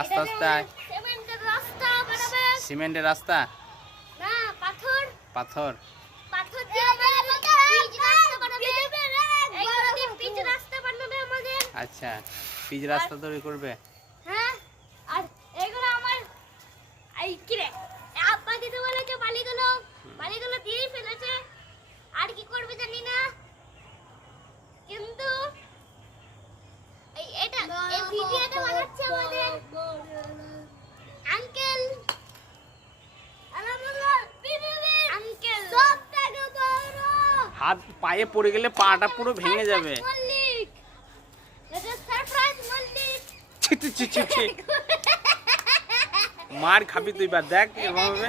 আস্তে আস্তে আয়। সিমেন্টের রাস্তা বানাবে। সিমেন্টের রাস্তা না, পাথর। পাথর পাথর দিয়ে আমাদের পিচ রাস্তা বানাবে। এইগুলো দিয়ে পিচ রাস্তা বানাবে আমাদের। আচ্ছা পিচ রাস্তা তৈরি করবে। হ্যাঁ, আর এইগুলো আমার এই কি রে আব্বা দিতে বলেছে বালিগুলো দিয়েই ফেলেছে। আর কি করবে জানি না, কিন্তু এই ভিডিওটা বানাচ্ছে আমাদের আঙ্কেল। আঙ্কেল সব থেকে বড় হাত পায়ে পড়ে গেলে পাটা পুরো ভেঙে যাবে। মল্লিক, এটা সারপ্রাইজ মল্লিক। ছি ছি ছি ছি ছি। মার খাবি তুই, বা দেখ এভাবে